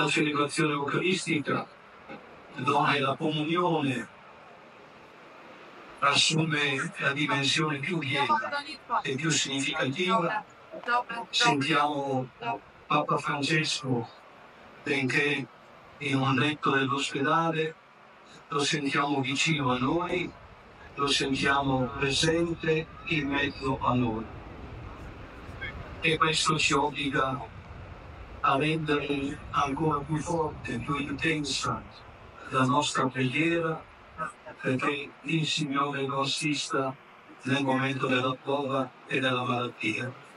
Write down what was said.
la celebrazione eucaristica, dove la comunione assume la dimensione più piena e più significativa. Sentiamo Papa Francesco, benché in un letto dell'ospedale, lo sentiamo vicino a noi, lo sentiamo presente in mezzo a noi. E questo ci obbliga a rendere ancora più forte, più intensa la nostra preghiera, perché il Signore lo assista nel momento della prova e della malattia.